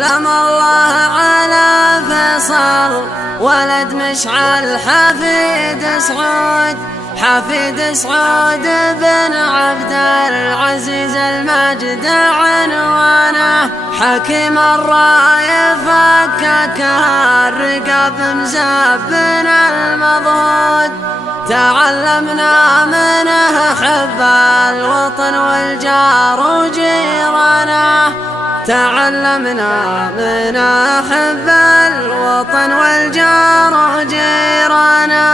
سلام الله على فيصل ولد مشعل حفيد سعود بن عبد العزيز المجد عنوانه. حكيم الراي فككها الرقاب مزبنا المضهود. تعلمنا منه حب الوطن والجار وجيرانه. تعلمنا من حب الوطن والجار وجيرانه.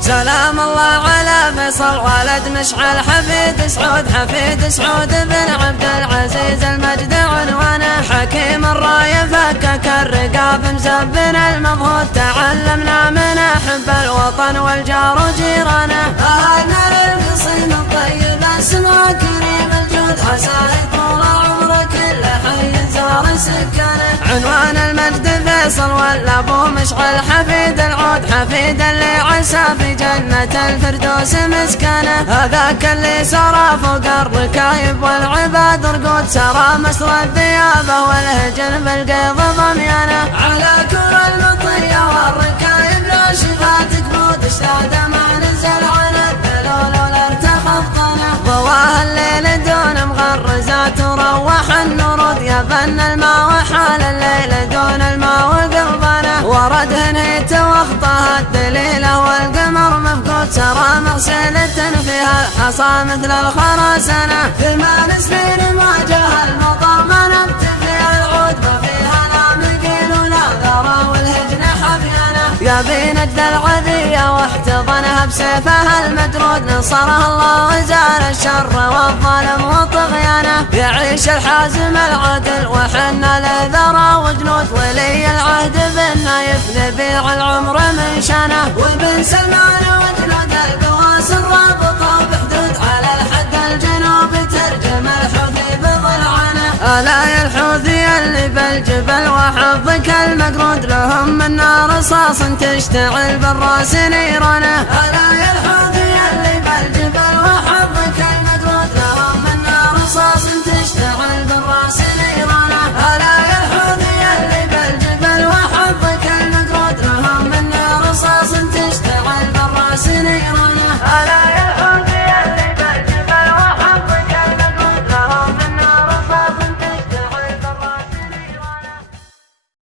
سلام الله على فيصل ولد مشعل حفيد سعود بن عبد العزيز المجد عنوانه. حكيم الراي فكك الرقاب مزبنا المضهود. تعلمنا من حب الوطن والجار وجيرانه. أهلنا للقصيم الطيب اسمه كريم الجود. حسائد طول عمره كل حي زار سكانه. عنوان المجد فيصل والابو مشعل حفيد العود. حفيد اللي عسى في جنة الفردوس مسكنه. هذاك اللي سرى فوق الركايب والعباد رقود. سرى مسر الذيابه والهجن بالقيض ضميانه. على كرة المطية والركايب ناشفات قبود. اشتاد ما نزل على الذلول ولا ارتخى بطنه. ضواها الليل دون مغرزات وروح النرود. يبن الماء وحال الليل دون الماء وقلبنا. ورد هنيت واخطاها الدليله والقمر مفقود. سرى مغسلة فيها الحصى مثل الخرسانة. 8 سنين ما جاها المطر ما نبت فيها العود. ما فيها لا مقيل ولا ذرى والهجن حفيانة. يا بي نجد العذية واحتضنها بسيفها المجرود. نصرها الله وزال الشر والظلم وطغيانه. يعيش الحازم العدل وحنا لذرى وجنود. ولي العهد بنا يفني بيع العمر من شانه. وبن سلمان وجنود القواس الرابطة بحدود. على الحد الجنوب ترجم الحوثي بضلعانه. آلاء الحوثي اللي بالجبل وحظك المقرود. لهم من نار رصاص تشتعل بالراس نيرانه.